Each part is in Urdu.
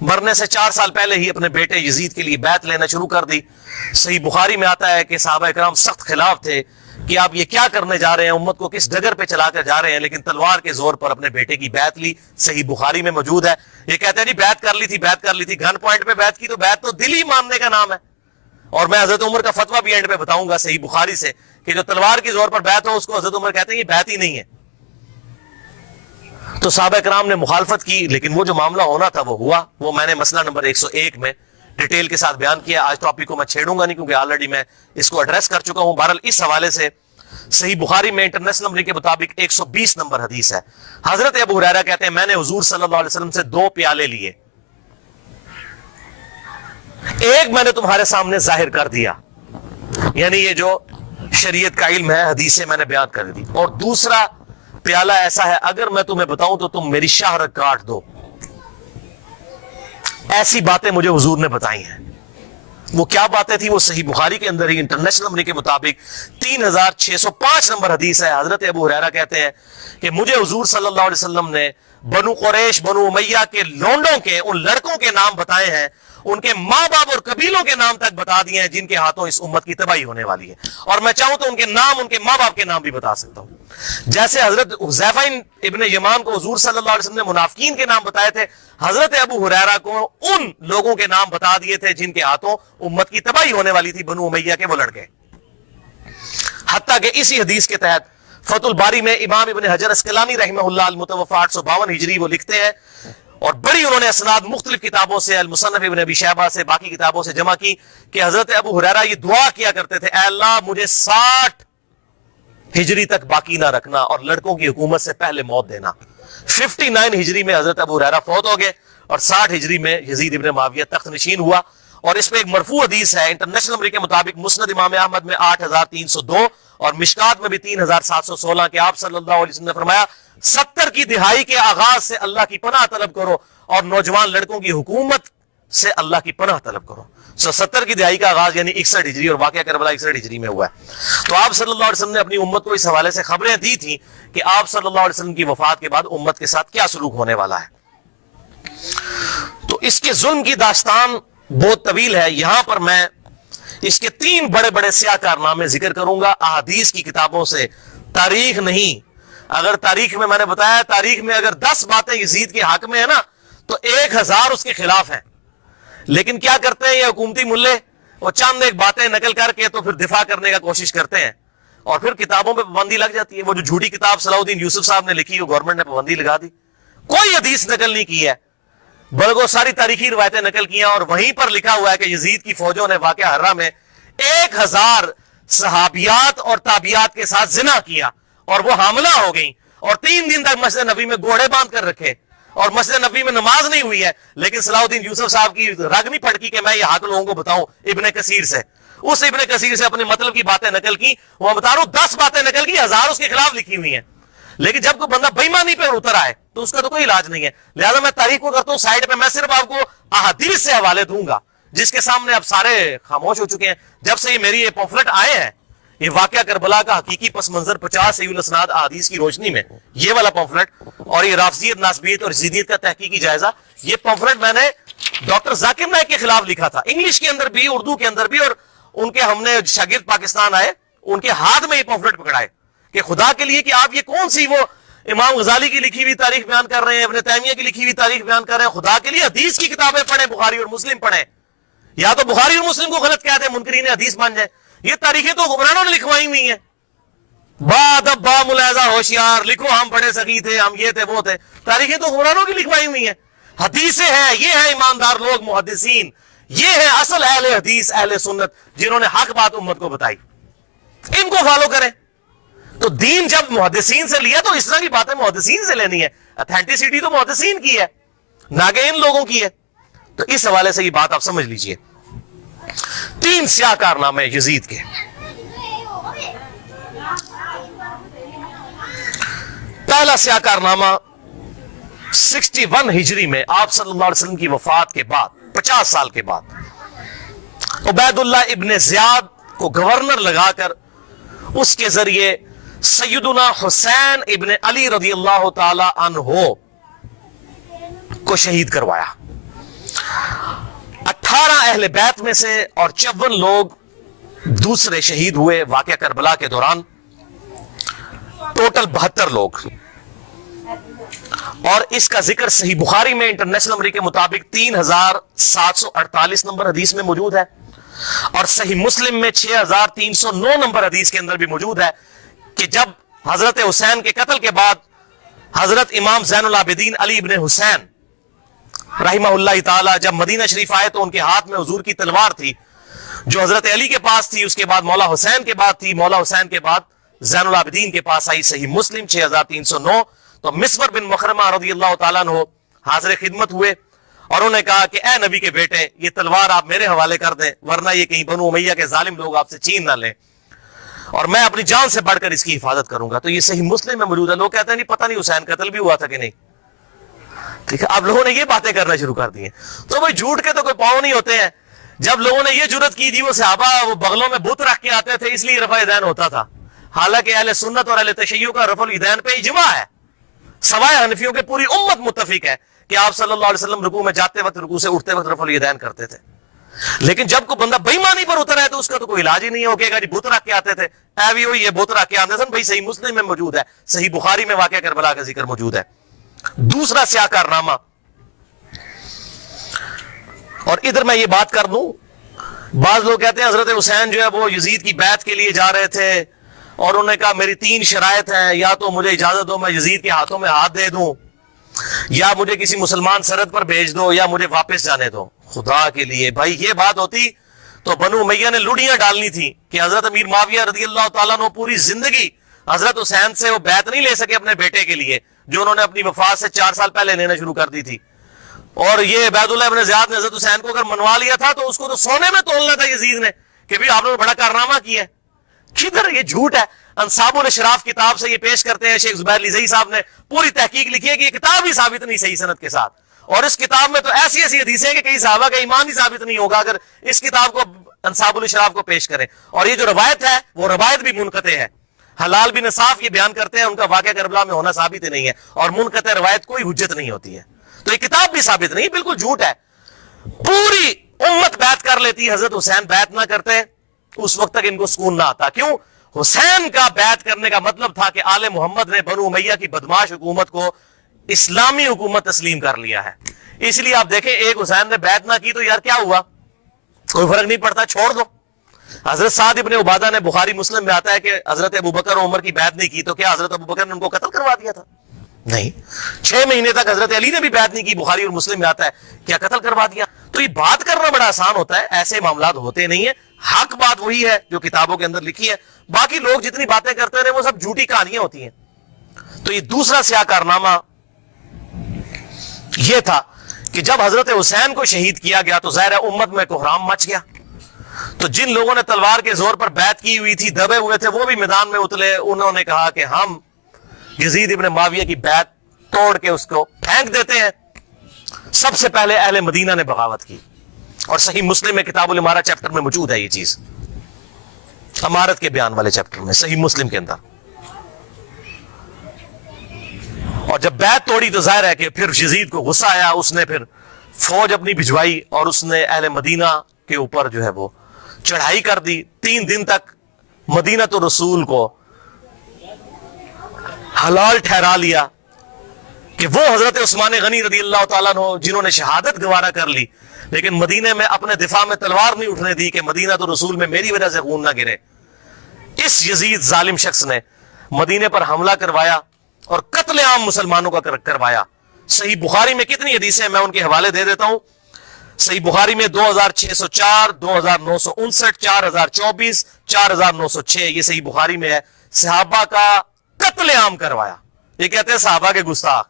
مرنے سے 4 سال پہلے ہی اپنے بیٹے یزید کے لیے بیعت لینا شروع کر دی. صحیح بخاری میں آتا ہے کہ صحابہ کرام سخت خلاف تھے کہ آپ یہ کیا کرنے جا رہے ہیں, امت کو کس ڈگر پہ چلا کر جا رہے ہیں, لیکن تلوار کے زور پر اپنے بیٹے کی بیعت لی. صحیح بخاری میں موجود ہے. یہ کہتے ہیں جی بیعت کر لی تھی, گن پوائنٹ پہ بیعت کی, تو بیعت تو دل ہی ماننے کا نام ہے. اور میں حضرت عمر کا فتویٰ بھی اینڈ پہ بتاؤں گا صحیح بخاری سے کہ جو تلوار کے زور پر بیعت ہو اس کو حضرت عمر کہتے ہیں یہ بیعت ہی نہیں ہے. تو صحابہ کرام نے مخالفت کی, لیکن وہ جو معاملہ ہونا تھا وہ ہوا. وہ میں نے مسئلہ نمبر 101 میں ڈیٹیل کے ساتھ بیان کیا. آج ٹاپک کو میں چھیڑوں گا نہیں کیونکہ آلریڈی میں اس کو ایڈریس کر چکا ہوں. بہرحال اس حوالے سے صحیح بخاری میں انٹرنیشنل نمبر کے مطابق 120 نمبر حدیث ہے. حضرت ابو ہریرہ کہتے ہیں میں نے حضور صلی اللہ علیہ وسلم سے 2 پیالے لیے, ایک میں نے تمہارے سامنے ظاہر کر دیا, یعنی یہ جو شریعت کا علم ہے, حدیثیں میں نے بیان کر دی, اور دوسرا پیالہ ایسا ہے اگر میں تمہیں بتاؤں تو تم میری شہرت کاٹ دو. ایسی باتیں مجھے حضور نے بتائی ہیں. وہ کیا باتیں تھی؟ وہ صحیح بخاری کے اندر ہی انٹرنیشنل نمبر کے مطابق 3605 نمبر حدیث ہے. حضرت ابو ہریرہ کہتے ہیں کہ مجھے حضور صلی اللہ علیہ وسلم نے بنو قریش بنو امیہ کے لونڈوں کے ان لڑکوں کے نام بتائے ہیں, ان کے ماں باپ اور قبیلوں کے نام تک بتا دیے ہیں جن کے ہاتھوں اس امت کی تباہی ہونے والی ہے. اور میں چاہوں تو ان کے نام, ان کے ماں باپ کے نام بھی بتا سکتا ہوں. جیسے حضرت حذیفہ ابن یمان کو حضور صلی اللہ علیہ وسلم نے منافقین کے نام بتائے تھے, حضرت ابو ہریرہ کو ان لوگوں کے نام بتا دیے تھے جن کے ہاتھوں امت کی تباہی ہونے والی تھی, بنو امیہ کے وہ لڑکے. حتیٰ کہ اسی حدیث کے تحت فتح الباری میں امام ابن حجر اسقلانی رحمہ اللہ المتوفی 852 ہجری وہ لکھتے ہیں, اور بڑی انہوں نے اسناد مختلف کتابوں سے, المصنف ابن ابی شیبہ سے, باقی کتابوں سے جمع کی کہ حضرت ابو ہریرہ یہ دعا کیا کرتے تھے, اے اللہ مجھے 60 ہجری تک باقی نہ رکھنا اور لڑکوں کی حکومت سے پہلے موت دینا. 59 ہجری میں حضرت ابو ہریرہ فوت ہو گئے اور 60 ہجری میں یزید ابن معاویہ تخت نشین ہوا. اور اس میں ایک مرفوع حدیث ہے انٹرنیشنل نمبر کے مطابق مسند امام احمد میں 8302 اور مشکات میں بھی 3716 کہ آپ صلی اللہ علیہ وسلم نے فرمایا 70 کی دہائی کے آغاز سے اللہ کی پناہ طلب کرو اور نوجوان لڑکوں کی حکومت سے اللہ کی پناہ طلب کرو. 70 کی دہائی کا آغاز یعنی 61 ہجری, اور واقعہ کربلا 61 ہجری میں ہوا ہے. تو آپ صلی اللہ علیہ وسلم نے اپنی امت کو اس حوالے سے خبریں دی تھیں کہ آپ صلی اللہ علیہ وسلم کی وفات کے بعد امت کے ساتھ کیا سلوک ہونے والا ہے. تو اس کے ظلم کی داستان بہت طویل ہے. یہاں پر میں اس کے 3 بڑے بڑے سیاہ کارنامے ذکر کروں گا احادیث کی کتابوں سے, تاریخ نہیں. اگر تاریخ میں نے بتایا تاریخ میں اگر 10 باتیں یزید کے حق میں ہے نا تو 1000 اس کے خلاف ہیں. لیکن کیا کرتے ہیں یہ حکومتی ملے, وہ چند ایک باتیں نقل کر کے تو پھر دفاع کرنے کا کوشش کرتے ہیں اور پھر کتابوں پہ پابندی لگ جاتی ہے. وہ جو جھوٹی کتاب صلاح الدین یوسف صاحب نے لکھی, وہ گورنمنٹ نے پابندی لگا دی. کوئی حدیث نقل نہیں کی ہے بلکہ ساری تاریخی روایتیں نقل کی ہیں, اور وہیں پر لکھا ہوا ہے کہ یزید کی فوجوں نے واقعہ حرہ میں 1000 صحابیات اور تابعیات کے ساتھ زنا کیا اور وہ حاملہ ہو گئیں, اور 3 دن تک مسجد نبی میں گھوڑے باندھ کر رکھے, اور مسجد نبی میں نماز نہیں ہوئی ہے. لیکن صلاح الدین یوسف صاحب کی رگ نہیں پھٹکی کہ میں یہ حق لوگوں کو بتاؤں. ابن کثیر سے, اس ابن کثیر سے اپنے مطلب کی باتیں نقل کی. وہ بتا رہا ہوں 10 باتیں نقل کی, 1000 اس کے خلاف لکھی ہوئی ہیں. لیکن جب کوئی بندہ بےایمانی پہ اتر آئے تو اس کا تو کوئی علاج نہیں ہے. لہذا میں تاریخ کو کرتا ہوں سائڈ پہ, میں صرف آپ کو احادیث سے حوالے دوں گا جس کے سامنے اب سارے خاموش ہو چکے ہیں. جب سے یہ میری یہ پمفلٹ آئے ہیں, یہ واقعہ کربلا کا حقیقی پس منظر 50 صحیح الاسناد احادیث کی روشنی میں, یہ والا پمفلٹ, اور یہ رافضیت ناسبیت اور یزیدیت کا تحقیقی جائزہ, یہ پمفلٹ میں نے ڈاکٹر ذاکر نائک کے خلاف لکھا تھا, انگلش کے اندر بھی اردو کے اندر بھی. اور ان کے ہم نے شاگرد پاکستان آئے, ان کے ہاتھ میں یہ پمفلٹ پکڑائے کہ خدا کے لیے کہ آپ یہ کون سی وہ امام غزالی کی لکھی ہوئی تاریخ بیان کر رہے ہیں, ابن تیمیہ کی لکھی ہوئی تاریخ بیان کر رہے ہیں. خدا کے لیے حدیث کی کتابیں پڑھیں, بخاری اور مسلم پڑھیں, یا تو بخاری اور مسلم کو غلط کہہ دیں, منکرین حدیث مان جائیں. یہ تاریخیں تو حکمرانوں نے لکھوائی ہوئی ہیں. ادب با ملاحظہ ہوشیار لکھو, ہم بڑے سخی تھے, ہم یہ تھے وہ تھے. تاریخیں تو حکمرانوں کی لکھوائی ہوئی ہیں. حدیثیں ہیں, یہ ہیں ایماندار لوگ محدثین, یہ ہیں اصل اہل حدیث اہل سنت جنہوں نے حق بات امت کو بتائی. ان کو فالو کریں. تو دین جب محدثین سے لیا تو اس طرح کی باتیں محدثین سے لینی ہے. اتھینٹسٹی تو محدثین کی ہے, نہ کہ ان لوگوں کی ہے. تو اس حوالے سے یہ بات آپ سمجھ لیجئے. 3 سیاہ کارنامے یزید کے. پہلا سیاہ کارنامہ 61 ہجری میں آپ صلی اللہ علیہ وسلم کی وفات کے بعد 50 سال کے بعد عبید اللہ ابن زیاد کو گورنر لگا کر اس کے ذریعے سیدنا حسین ابن علی رضی اللہ تعالی عنہ کو شہید کروایا. 12 اہل بیت میں سے اور 54 لوگ دوسرے شہید ہوئے واقعہ کربلا کے دوران، ٹوٹل 72 لوگ. اور اس کا ذکر صحیح بخاری میں انٹرنیشنل نمبر کے مطابق 3748 نمبر حدیث میں موجود ہے، اور صحیح مسلم میں 6309 نمبر حدیث کے اندر بھی موجود ہے کہ جب حضرت حسین کے قتل کے بعد حضرت امام زین العابدین علی ابن حسین رحمہ اللہ تعالی جب مدینہ شریف آئے تو ان کے ہاتھ میں حضور کی تلوار تھی جو حضرت علی کے پاس تھی، اس کے بعد مولا حسین کے بعد تھی، مولا حسین کے بعد زین العابدین کے پاس آئی. صحیح مسلم 6309. تو مسور بن مخرمہ رضی اللہ تعالیٰ عنہ حاضر خدمت ہوئے اور انہوں نے کہا کہ اے نبی کے بیٹے، یہ تلوار آپ میرے حوالے کر دیں ورنہ یہ کہیں بنو امیہ کے ظالم لوگ آپ سے چھین نہ لیں، اور میں اپنی جان سے بڑھ کر اس کی حفاظت کروں گا. تو یہ صحیح مسلم میں موجود ہے. لوگ کہتے ہیں نہیں پتہ نہیں حسین قتل بھی ہوا تھا کہ نہیں. ٹھیک ہے، اب لوگوں نے یہ باتیں کرنا شروع کر دی ہیں. تو بھائی جھوٹ کے تو کوئی پاؤں نہیں ہوتے ہیں. جب لوگوں نے یہ جرت کی تھی وہ صحابہ وہ بغلوں میں بت رکھ کے آتے تھے اس لیے رفع یدین ہوتا تھا، حالانکہ اہل سنت اور اہل تشیع کا رفع الیدین پہ اجماع ہے، سوائے حنفیوں کے پوری امت متفق ہے کہ آپ صلی اللہ علیہ وسلم رکوع میں جاتے وقت رکوع سے اٹھتے وقت رفع الیدین کرتے تھے. لیکن جب کوئی بندہ بے ایمانی پر اترا ہے تو اس کا تو کوئی علاج ہی نہیں ہے. وہ کہے گا جی بت رکھ کے آتے تھے، اے بھی ہوئی یہ بت رکھ کے آتے تھے. بھائی صحیح مسلم میں موجود ہے، صحیح بخاری میں واقعہ کربلا کا ذکر موجود ہے. دوسرا سیاہ کارنامہ، اور ادھر میں یہ بات کر دوں، بعض لوگ کہتے ہیں حضرت حسین جو ہے وہ یزید کی بیعت کے لیے جا رہے تھے اور انہوں نے کہا میری 3 شرائط ہیں، یا تو مجھے اجازت دو میں یزید کے ہاتھوں میں ہاتھ دے دوں، یا مجھے کسی مسلمان سرحد پر بھیج دو، یا مجھے واپس جانے دو. خدا کے لیے بھائی یہ بات ہوتی تو بنو امیہ نے لڑیاں ڈالنی تھی کہ حضرت امیر معاویہ رضی اللہ تعالیٰ عنہ پوری زندگی حضرت حسین سے وہ بیعت نہیں لے سکے اپنے بیٹے کے لیے جو انہوں نے اپنی وفات سے 4 سال پہلے لینا شروع کر دی تھی. اور یہ عبید اللہ ابن زیاد نے حضرت حسین کو اگر منوا لیا تھا تو اس کو تو سونے میں تولنا تھا یزید نے کہ بھی آپ نے بڑا کارنامہ کیا ہے. کدھر یہ جھوٹ ہے. انصاب الاشراف کتاب سے یہ پیش کرتے ہیں، شیخ زبیر لزئی صاحب نے پوری تحقیق لکھی ہے کہ یہ کتاب ہی ثابت نہیں صحیح سند کے ساتھ، اور اس کتاب میں تو ایسی ایسی حدیثیں کہ کئی صحابہ کا ایمان ہی ثابت نہیں ہوگا اگر اس کتاب کو انصاب الاشراف کو پیش کریں. اور یہ جو روایت ہے وہ روایت بھی منقطع ہے. حلال بن صاف یہ بیان کرتے ہیں ان کا واقعہ کربلا میں ہونا ثابت ہی نہیں ہے، اور منقطع روایت کوئی حجت نہیں ہوتی ہے. تو یہ کتاب بھی ثابت نہیں، بالکل جھوٹ ہے. پوری امت بیعت کر لیتی، حضرت حسین بیعت نہ کرتے اس وقت تک ان کو سکون نہ آتا. کیوں؟ حسین کا بیعت کرنے کا مطلب تھا کہ آل محمد نے بنو امیہ کی بدماش حکومت کو اسلامی حکومت تسلیم کر لیا ہے. اس لیے آپ دیکھیں ایک حسین نے بیعت نہ کی تو یار کیا ہوا، کوئی فرق نہیں پڑتا، چھوڑ دو. حضرت سعد ابن عبادہ نے بخاری مسلم میں آتا ہے کہ حضرت ابوبکر اور عمر کی بیعت نہیں کی تو کیا حضرت ابوبکر نے ان کو قتل کروا دیا تھا؟ نہیں. 6 مہینے تک حضرت علی نے بھی بیعت نہیں کی، بخاری اور مسلم میں آتا ہے، کیا قتل کروا دیا؟ تو یہ بات کرنا بڑا آسان ہوتا ہے، ایسے معاملات ہوتے نہیں ہیں. حق بات وہی ہے جو کتابوں کے اندر لکھی ہے، باقی لوگ جتنی باتیں کرتے رہے وہ سب جھوٹی کہانیاں ہوتی ہیں. تو یہ دوسرا سیاہ کارنامہ یہ تھا کہ جب حضرت حسین کو شہید کیا گیا تو ظاہر امت میں کوہرام مچ گیا. تو جن لوگوں نے تلوار کے زور پر بیعت کی ہوئی تھی، دبے ہوئے تھے، وہ بھی میدان میں اترے. انہوں نے کہا کہ ہم یزید ابن معاویہ کی بیعت توڑ کے اس کو پھینک دیتے ہیں. سب سے پہلے اہل مدینہ نے بغاوت کی، اور صحیح مسلم میں کتاب الامارہ چیپٹر میں موجود ہے یہ چیز، امارت کے بیان والے چیپٹر میں صحیح مسلم کے اندر. اور جب بیعت توڑی تو ظاہر ہے کہ پھر یزید کو غصہ آیا، اس نے پھر فوج اپنی بھجوائی اور اس نے اہل مدینہ کے اوپر جو ہے وہ چڑھائی کر دی. 3 دن تک مدینہ تو رسول کو حلال ٹھہرا لیا کہ وہ حضرت عثمان غنی رضی اللہ تعالیٰ عنہ جنہوں نے شہادت گوارا کر لی لیکن مدینے میں اپنے دفاع میں تلوار نہیں اٹھنے دی کہ مدینہ تو رسول میں میری وجہ سے خون نہ گرے. اس یزید ظالم شخص نے مدینے پر حملہ کروایا اور قتل عام مسلمانوں کا کروایا. صحیح بخاری میں کتنی حدیثیں ہیں میں ان کے حوالے دے دیتا ہوں. صحیح بخاری میں 2604 2959 4024 4906 یہ صحیح بخاری میں ہے. صحابہ کا قتل عام کروایا. یہ کہتے ہیں صحابہ کے گستاخ،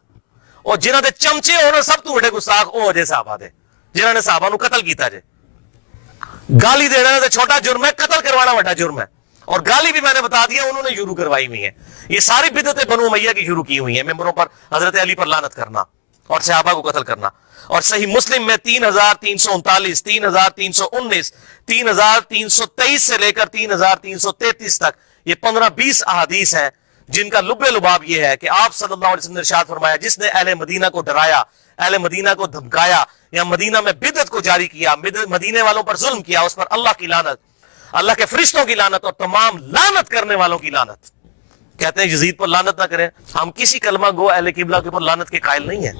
اور جنہوں نے چمچے ہونا سب تو بڑے گستاخ او جے صحابہ دے جنہوں نے صحابہ نو قتل کیتا جے. گالی دینا تو چھوٹا جرم ہے، قتل کروانا بڑا جرم ہے. اور گالی بھی میں نے بتا دیا انہوں نے شروع کروائی ہوئی ہے. یہ ساری بدعتیں بنو امیہ کی شروع کی ہوئی ہیں، ممبروں پر حضرت علی پر لعنت کرنا اور صحابہ کو قتل کرنا. اور صحیح مسلم میں 3339 3319 3323 سے لے کر 3333 تک یہ 15-20 احادیث ہیں جن کا لب لباب یہ ہے کہ آپ صلی اللہ علیہ وسلم نے ارشاد فرمایا جس نے اہل مدینہ کو ڈرایا، اہل مدینہ کو دھمکایا یا مدینہ میں بدعت کو جاری کیا, مدینے والوں پر ظلم کیا, اس پر اللہ کی لعنت, اللہ کے فرشتوں کی لعنت اور تمام لعنت کرنے والوں کی لعنت. کہتے ہیں یزید پر لعنت نہ کریں. ہم کسی کلمہ گو اہل قبلہ کے اوپر لعنت کے قائل نہیں ہیں.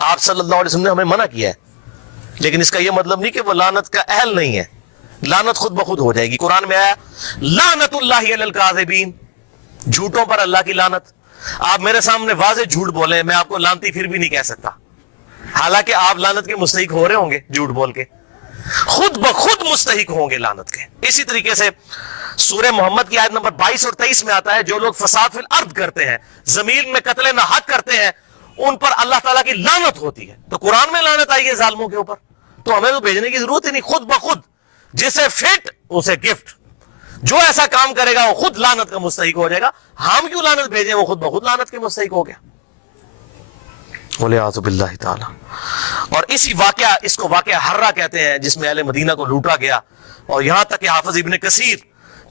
آپ صلی اللہ علیہ وسلم نے ہمیں منع کیا ہے, لیکن اس کا یہ مطلب نہیں کہ وہ لعنت کا اہل نہیں ہے. لعنت خود بخود ہو جائے گی. قرآن میں آیا لعنت اللہ علی الکاذبین, جھوٹوں پر اللہ کی لعنت. آپ میرے سامنے واضح جھوٹ بولیں, میں آپ کو لعنتی پھر بھی نہیں کہہ سکتا, حالانکہ آپ لعنت کے مستحق ہو رہے ہوں گے. جھوٹ بول کے خود بخود مستحق ہوں گے لعنت کے. اسی طریقے سے سورہ محمد کی آیت نمبر 22 اور 23 میں آتا ہے, جو لوگ فساد فی الارض کرتے ہیں, زمین میں قتل نہ حق کرتے ہیں, ان پر اللہ تعالیٰ کی لعنت ہوتی ہے. تو قرآن میں لعنت آئی ہے ظالموں کے اوپر, تو ہمیں تو بھیجنے کی ضرورت ہی نہیں. خود بخود جسے فٹ اسے گفٹ, جو ایسا کام کرے گا وہ خود لعنت کا مستحق ہو جائے گا. ہم کیوں لعنت بھیجیں, وہ خود بخود لعنت کے مستحق ہو گیا. وَلِعَاذُ بِاللَّهِ تعالی. اور اسی واقعہ, اس کو واقعہ حرہ کہتے ہیں, جس میں اہل مدینہ کو لوٹا گیا. اور یہاں تک کہ حافظ ابن کثیر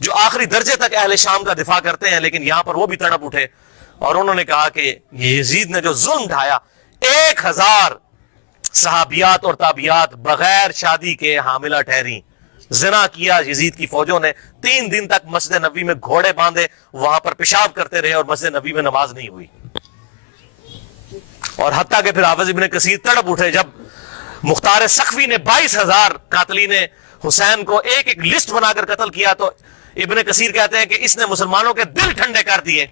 جو آخری درجے تک اہل شام کا دفاع کرتے ہیں, لیکن یہاں پر وہ بھی تڑپ اٹھے اور انہوں نے کہا کہ یہ یزید نے جو ظلم ڈھایا, 1000 صحابیات اور تابعیات بغیر شادی کے حاملہ ٹھہری, زنا کیا یزید کی فوجوں نے. 3 دن تک مسجد نبوی میں گھوڑے باندھے, وہاں پر پیشاب کرتے رہے اور مسجد نبوی میں نماز نہیں ہوئی. اور حتیٰ کہ پھر حافظ ابن کثیر تڑپ اٹھے جب مختار سقفی نے 22,000 قاتلین حسین کو ایک ایک لسٹ بنا کر قتل کیا, تو ابن کثیر کہتے ہیں کہ اس نے مسلمانوں کے دل ٹھنڈے کر دیے.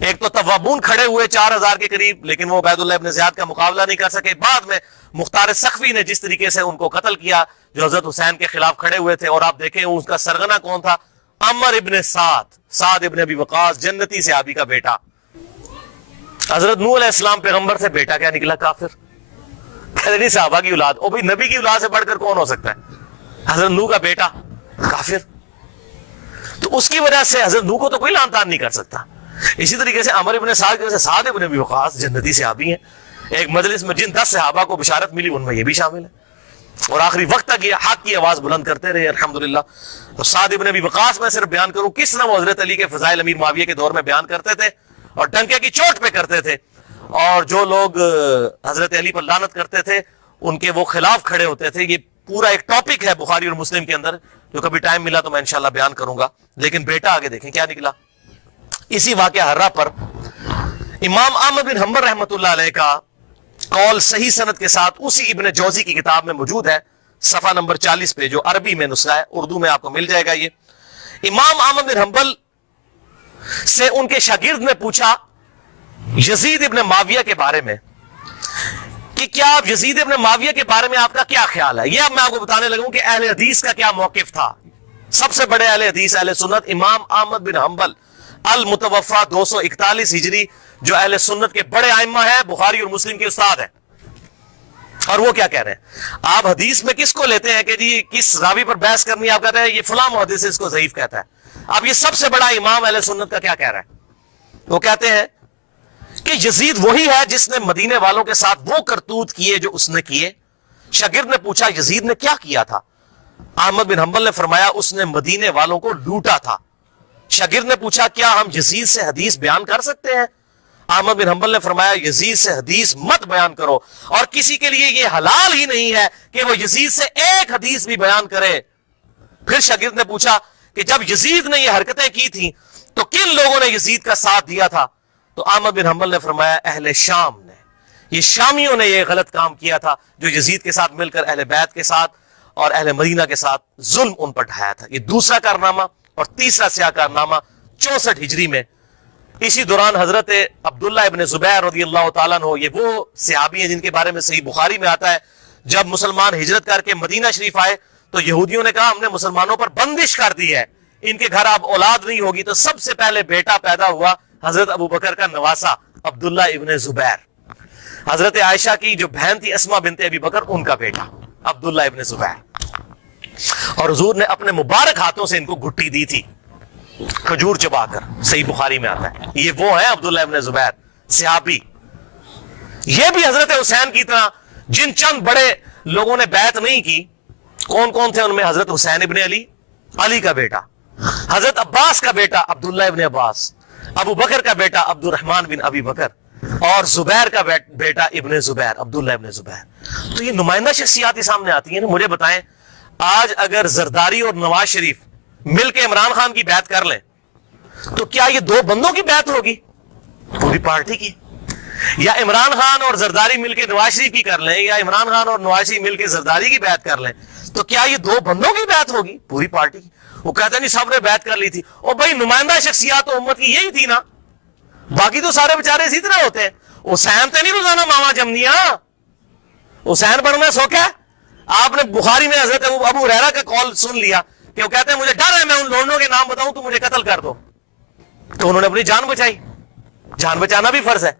ایک تو توابون کھڑے ہوئے 4000 کے قریب, لیکن وہ عبید اللہ ابن زیاد کا مقابلہ نہیں کر سکے. بعد میں مختار سقفی نے جس طریقے سے ان کو قتل کیا جو حضرت حسین کے خلاف کھڑے ہوئے تھے, اور آپ دیکھیں اس کا سرغنہ کون تھا, عمر ابن سعد ابن ابی وقاص, جنتی صحابی کا بیٹا. حضرت نوح علیہ السلام پیغمبر سے بیٹا کیا نکلا, کافر. نہیں صحابہ کی اولاد, او بھائی نبی کی اولاد سے بڑھ کر کون ہو سکتا ہے, حضرت نوح کا بیٹا کافر. تو اس کی وجہ سے حضرت نوح کو تو کوئی لعن طعن نہیں کر سکتا. اسی طریقے سے عمر ابن سعد کی وجہ سے سعد ابن ابی وقاص جنتی صحابی ہیں. ایک مجلس میں جن 10 صحابہ کو بشارت ملی ان میں یہ بھی شامل ہے, اور آخری وقت تک یہ حق کی آواز بلند کرتے رہے الحمدللہ. تو سعد ابن ابی وقاص میں صرف بیان کروں کس طرح وہ حضرت علی کے فضائل امیر معاویہ کے دور میں بیان کرتے تھے اور ڈنکے کی چوٹ پہ کرتے تھے, اور جو لوگ حضرت علی پر لعنت کرتے تھے ان کے وہ خلاف کھڑے ہوتے تھے. یہ پورا ایک ٹاپک ہے بخاری اور مسلم کے اندر, جو کبھی ٹائم ملا تو میں انشاءاللہ بیان کروں گا. لیکن بیٹا آگے دیکھیں کیا نکلا. اسی واقعہ حرہ پر امام احمد بن حنبل رحمۃ اللہ علیہ کا قول صحیح سند کے ساتھ اسی ابن جوزی کی کتاب میں موجود ہے, صفحہ نمبر 40 پہ, جو عربی میں نسخہ ہے, اردو میں آپ کو مل جائے گا. یہ امام احمد بن حنبل سے ان کے شاگرد نے پوچھا یزید ابن معاویہ کے بارے میں کہ کیا آپ یزید ابن معاویہ کے بارے میں آپ کا کیا خیال ہے. یہ اب میں آپ کو بتانے لگوں کہ اہل حدیث کا کیا موقف تھا. سب سے بڑے اہل حدیث اہل سنت امام احمد بن حنبل المتوفا 241 ہجری, جو اہل سنت کے بڑے ائمہ ہیں, بخاری اور مسلم کے استاد ہیں. اور وہ کیا کہہ رہے ہیں, آپ حدیث میں کس کو لیتے ہیں کہ جی کس راوی پر بحث کرنی ہے, آپ کہتے ہیں یہ فلاں محدث اس کو ضعیف کہتا ہے. اب یہ سب سے بڑا امام اہل سنت کا کیا کہہ رہا ہے, وہ کہتے ہیں کہ یزید وہی ہے جس نے مدینے والوں کے ساتھ وہ کرتوت کیے جو اس نے کیے. شاگرد نے پوچھا یزید نے کیا کیا تھا, احمد بن حنبل نے فرمایا اس نے مدینے والوں کو لوٹا تھا. شاگرد نے پوچھا کیا ہم یزید سے حدیث بیان کر سکتے ہیں, احمد بن حنبل نے فرمایا یزید سے حدیث مت بیان کرو, اور کسی کے لیے یہ حلال ہی نہیں ہے کہ وہ یزید سے ایک حدیث بھی بیان کرے. پھر شاگرد نے پوچھا کہ جب یزید نے یہ حرکتیں کی تھیں تو کن لوگوں نے یزید کا ساتھ دیا تھا, تو احمد بن حنبل نے فرمایا اہل شام نے, یہ شامیوں نے یہ غلط کام کیا تھا جو یزید کے ساتھ مل کر اہل بیت کے ساتھ اور اہل مدینہ کے ساتھ ظلم ان پر ڈھایا تھا. یہ دوسرا کارنامہ. اور تیسرا سیاہ کارنامہ 64 ہجری میں, اسی دوران حضرت عبداللہ ابن زبیر رضی اللہ تعالیٰ عنہ, یہ وہ صحابی ہیں جن کے بارے میں صحیح بخاری میں آتا ہے, جب مسلمان ہجرت کر کے مدینہ شریف آئے تو یہودیوں نے کہا ہم نے مسلمانوں پر بندش کر دی ہے, ان کے گھر اب اولاد نہیں ہوگی. تو سب سے پہلے بیٹا پیدا ہوا حضرت ابو بکر کا نواسا عبداللہ ابن زبیر, حضرت عائشہ کی جو بہن تھی اسما بنت ابی بکر, ان کا بیٹا عبداللہ ابن زبیر. اور حضور نے اپنے مبارک ہاتھوں سے ان کو گھٹی دی تھی کھجور چبا کر, صحیح بخاری میں آتا ہے. یہ وہ ہیں عبداللہ ابن زبیر صحابی. یہ بھی حضرت حسین کی طرح جن چند بڑے لوگوں نے بیعت نہیں کی, کون کون تھے ان میں, حضرت حسین ابن علی, علی کا بیٹا, حضرت عباس کا بیٹا عبداللہ ابن عباس, ابو بکر کا بیٹا عبد الرحمن بن ابی بکر, اور زبیر کا بیٹا ابن زبیر، عبداللہ ابن زبیر۔ تو یہ نمائندہ شخصیات ہی سامنے آتی ہیں نا۔ مجھے بتائیں آج اگر زرداری اور نواز شریف مل کے عمران خان کی بیعت کر لیں تو کیا یہ دو بندوں کی بیعت ہوگی؟ پوری پارٹی کی۔ یا عمران خان اور زرداری مل کے نواز شریف کی کر لیں، یا عمران خان اور نواز شریف مل کے زرداری کی بیعت کر لیں تو کیا یہ دو بندوں کی بیعت ہوگی؟ پوری پارٹی کی۔ وہ کہتے ہیں نہیں سب نے بیعت کر لی تھی، اور بھائی نمائندہ شخصیات امت کی یہی تھی نا، باقی تو سارے بیچارے اسی طرح ہوتے ہیں۔ حسین تے نہیں روزانہ ماما جمنیا، حسین بننا سو کیا؟ آپ نے بخاری میں حضرت ابو ہریرہ کا قول سن لیا کہ وہ کہتے ہیں مجھے ڈر ہے میں ان لوگوں کے نام بتاؤں تو مجھے قتل کر دو، تو انہوں نے اپنی جان بچائی۔ جان بچانا بھی فرض ہے،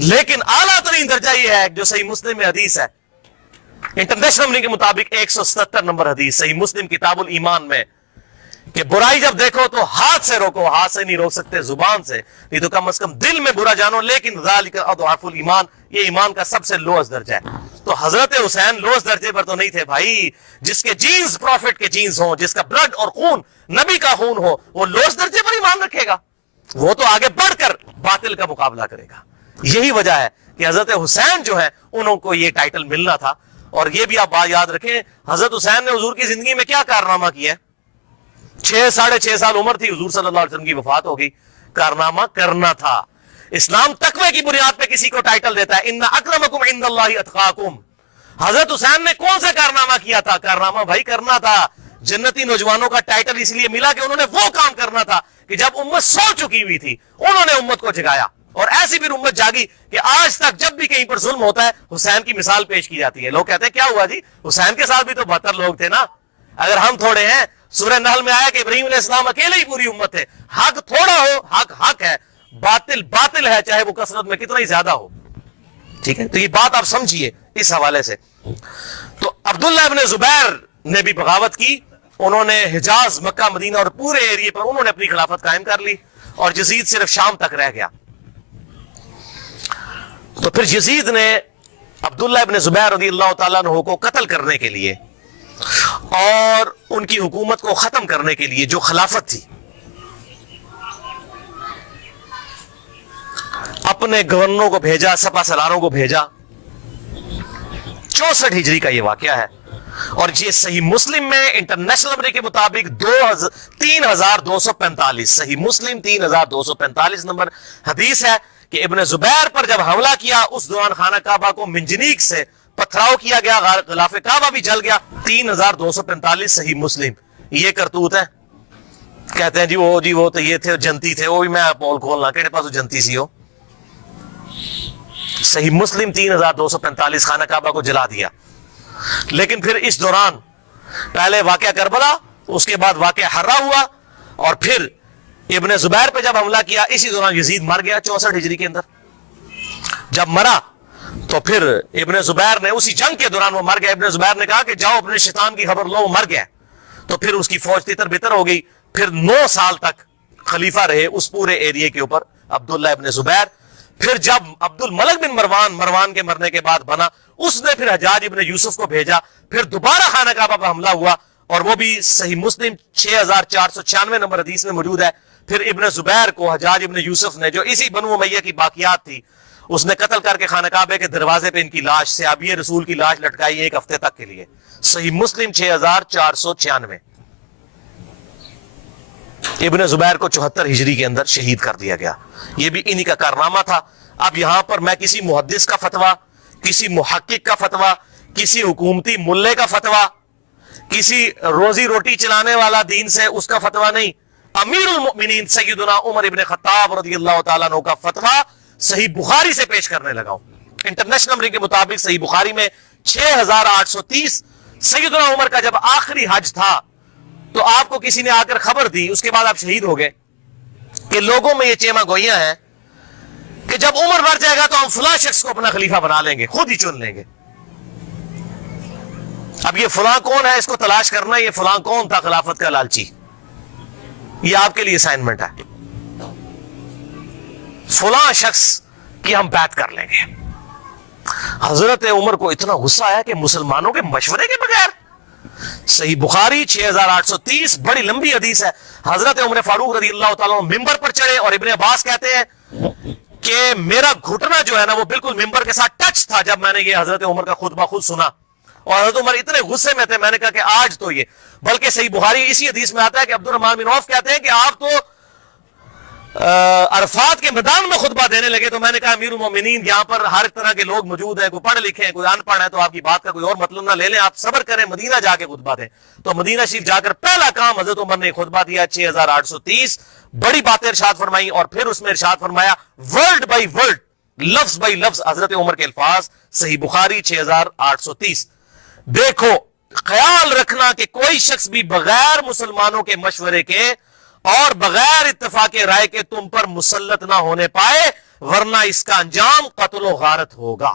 لیکن اعلیٰ ترین درجہ یہ ہے جو صحیح مسلم میں حدیث ہے، انٹرنیشنل نمبر کے مطابق 177 نمبر حدیث صحیح مسلم کتاب الایمان میں، کہ برائی جب دیکھو تو ہاتھ سے روکو، ہاتھ سے نہیں روک سکتے زبان سے، نہیں تو کم از کم دل میں برا جانو، لیکن ذالک اضعف الایمان، یہ ایمان کا سب سے لوئسٹ درجہ ہے۔ تو حضرت حسین لوئسٹ درجے پر تو نہیں تھے بھائی، جس کے جینز پروفٹ کے جینز ہوں، جس کا بلڈ اور خون نبی کا خون ہو، وہ لوئسٹ درجے پر ایمان رکھے گا؟ وہ تو آگے بڑھ کر باطل کا مقابلہ کرے گا۔ یہی وجہ ہے کہ حضرت حسین جو ہے انہوں کو یہ ٹائٹل ملنا تھا۔ اور یہ بھی آپ بات یاد رکھیں، حضرت حسین نے حضور کی زندگی میں کیا کارنامہ کیا ہے؟ 6.5 سال عمر تھی، حضور صلی اللہ علیہ وسلم کی وفات ہو گئی۔ کارنامہ کرنا تھا۔ اسلام تقوی کی بنیاد پہ کسی کو ٹائٹل دیتا ہے، ان اکرمکم عند اللہ اتقاکم۔ حضرت حسین نے کون سا کارنامہ کیا تھا؟ کارنامہ بھائی کرنا تھا۔ جنتی نوجوانوں کا ٹائٹل اس لیے ملا کہ انہوں نے وہ کام کرنا تھا کہ جب امت سو چکی ہوئی تھی انہوں نے امت کو جگایا، اور ایسی بھی امت جاگی کہ آج تک جب بھی کہیں پر ظلم ہوتا ہے حسین کی مثال پیش کی جاتی ہے۔ لوگ کہتے ہیں کیا ہوا جی، حسین کے ساتھ بھی تو 72 لوگ تھے نا، اگر ہم تھوڑے ہیں۔ سورہ نحل میں آیا کہ ابراہیم علیہ السلام اکیلے ہی پوری امت ہے۔ حق تھوڑا ہو، حق حق ہے، باطل باطل ہے، چاہے وہ کثرت میں کتنا ہی زیادہ ہو۔ ٹھیک ہے، تو یہ بات آپ سمجھیے اس حوالے سے۔ تو عبداللہ ابن زبیر نے بھی بغاوت کی، انہوں نے حجاز، مکہ، مدینہ اور پورے ایریے پر انہوں نے اپنی خلافت قائم کر لی، اور یزید صرف شام تک رہ گیا۔ تو پھر یزید نے عبداللہ ابن زبیر رضی اللہ تعالیٰ عنہ کو قتل کرنے کے لیے اور ان کی حکومت کو ختم کرنے کے لیے جو خلافت تھی، اپنے گورنروں کو بھیجا، سپہ سالاروں کو بھیجا۔ 64 ہجری کا یہ واقعہ ہے، اور یہ صحیح مسلم میں انٹرنیشنل نمبر کے مطابق 3245 صحیح مسلم 3245 نمبر حدیث ہے کہ ابن زبیر پر جب حملہ کیا اس دوران خانہ کعبہ کو منجنیق سے پتھراؤ کیا گیا، غلاف کعبہ بھی جل گیا۔ 3245 صحیح مسلم۔ یہ کرتوت ہے، کہتے ہیں جی وہ تو یہ تھے جنتی تھے، وہ بھی میں پول کھولنا کہنے پاس جنتی سی ہو۔ صحیح مسلم 3245 خانہ کعبہ کو جلا دیا۔ لیکن پھر اس دوران پہلے واقعہ کربلا، اس کے بعد واقعہ حرہ ہوا، اور پھر ابن زبیر پہ جب حملہ کیا اسی دوران یزید مر گیا 64 ہجری کے اندر۔ جب مرا تو پھر ابن زبیر نے اسی جنگ کے دوران وہ مر گیا، ابن زبیر نے کہا کہ جاؤ اپنے شیطان کی خبر لو، وہ مر گیا۔ تو پھر اس کی فوج تتر بتر ہو گئی۔ پھر 9 سال تک خلیفہ رہے اس پورے ایریے کے اوپر عبداللہ ابن زبیر۔ پھر جب عبد الملک بن مروان کے مرنے کے بعد بنا، اس نے پھر حجاج ابن یوسف کو بھیجا، پھر دوبارہ خانہ کعبہ پر حملہ ہوا، اور وہ بھی صحیح مسلم 6496 نمبر حدیث میں موجود ہے۔ پھر ابن زبیر کو حجاج ابن یوسف نے، جو اسی بنو امیہ کی باقیات تھی، اس نے قتل کر کے خانہ کعبے کے دروازے پہ ان کی لاش، صحابی رسول کی لاش لٹکائی 1 ہفتے تک کے لیے۔ صحیح مسلم 6496۔ ابن زبیر کو 74 ہجری کے اندر شہید کر دیا گیا۔ یہ بھی انہی کا کارنامہ تھا۔ اب یہاں پر میں کسی محدث کا فتویٰ، کسی محقق کا فتویٰ، کسی حکومتی ملے کا فتویٰ، کسی روزی روٹی چلانے والا دین سے اس کا فتویٰ نہیں، امیر المؤمنین سیدنا عمر ابن خطاب رضی اللہ تعالیٰ عنہ کا فتویٰ صحیح بخاری سے پیش کرنے لگا ہوں۔ انٹرنیشنل نمبر کے مطابق صحیح بخاری میں 6830، سیدنا عمر کا جب آخری حج تھا تو آپ کو کسی نے آ کر خبر دی، اس کے بعد آپ شہید ہو گئے، کہ لوگوں میں یہ چیما گوئیاں ہیں کہ جب عمر مر جائے گا تو ہم فلاں شخص کو اپنا خلیفہ بنا لیں گے، خود ہی چن لیں گے۔ اب یہ فلاں کون ہے اس کو تلاش کرنا، یہ فلاں کون تھا خلافت کا لالچی، یہ آپ کے لیے اسائنمنٹ ہے۔ فلاں شخص کی ہم بیعت کر لیں گے۔ حضرت عمر کو اتنا غصہ آیا کہ مسلمانوں کے مشورے کے بغیر، صحیح بخاری 6830 بڑی لمبی حدیث ہے، حضرت عمر فاروق رضی اللہ تعالیٰ عنہ ممبر پر چڑھے، اور ابن عباس کہتے ہیں کہ میرا گھٹنا جو ہے نا وہ بالکل ممبر کے ساتھ ٹچ تھا جب میں نے یہ حضرت عمر کا خطبہ خود سنا. اور حضرت عمر اتنے غصے میں تھے, میں نے کہا کہ آج تو یہ, بلکہ صحیح بخاری اسی حدیث میں آتا ہے کہ عبد الرحمن بن عوف کہتے ہیں کہ آپ تو عرفات کے میدان میں خطبہ دینے لگے. تو میں نے کہا امیر المومنین یہاں پر ہر طرح کے لوگ موجود ہیں, کوئی پڑھ لکھے ہیں, کوئی ان پڑھ ہے, تو آپ کی بات کا کوئی اور مطلب نہ لے لیں, آپ صبر کریں, مدینہ جا کے خطبہ دیں. تو مدینہ شریف جا کر پہلا کام حضرت عمر نے خطبہ دیا 6830 بڑی باتیں ارشاد فرمائی, اور پھر اس میں ارشاد فرمایا ورڈ بائی ورڈ, لفظ بائی لفظ حضرت عمر کے الفاظ, صحیح بخاری 6830. دیکھو خیال رکھنا کہ کوئی شخص بھی بغیر مسلمانوں کے مشورے کے اور بغیر اتفاق رائے کے تم پر مسلط نہ ہونے پائے, ورنہ اس کا انجام قتل و غارت ہوگا.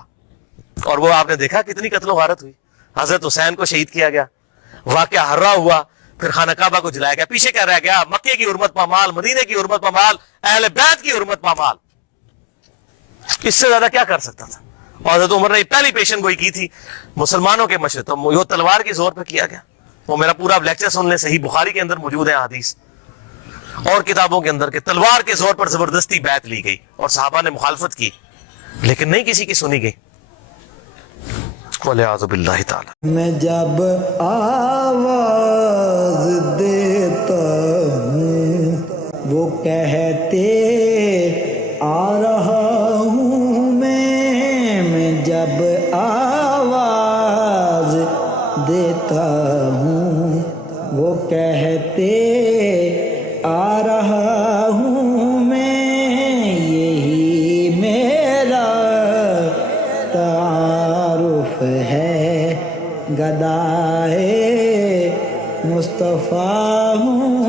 اور وہ آپ نے دیکھا کتنی قتل و غارت ہوئی. حضرت حسین کو شہید کیا گیا, واقعہ ہررا ہوا, پھر خانہ کعبہ کو جلایا گیا. پیچھے کیا رہ گیا؟ مکے کی حرمت پامال, مدینے کی حرمت پامال, اہل بیت کی حرمت پامال. اس سے زیادہ کیا کر سکتا تھا؟ اور حضرت عمر نے پہلی پیشن گوئی کی تھی مسلمانوں کے مشورے, تو وہ تلوار کی زور پہ کیا گیا. وہ میرا پورا لیکچر سن لیں, صحیح بخاری کے اندر موجود ہے حدیث اور کتابوں کے اندر, کہ تلوار کے زور پر زبردستی بیعت لی گئی اور صحابہ نے مخالفت کی, لیکن نہیں کسی کی سنی گئی. وَلِعَاذُ بِاللَّهِ تعالی. میں جب آواز دیتا ہوں وہ کہتے آ رہا ہوں میں جب آواز دیتا ہوں وہ کہتے آ رہا ہوں میں, یہی میرا تعارف ہے, گدائے مصطفیٰ ہوں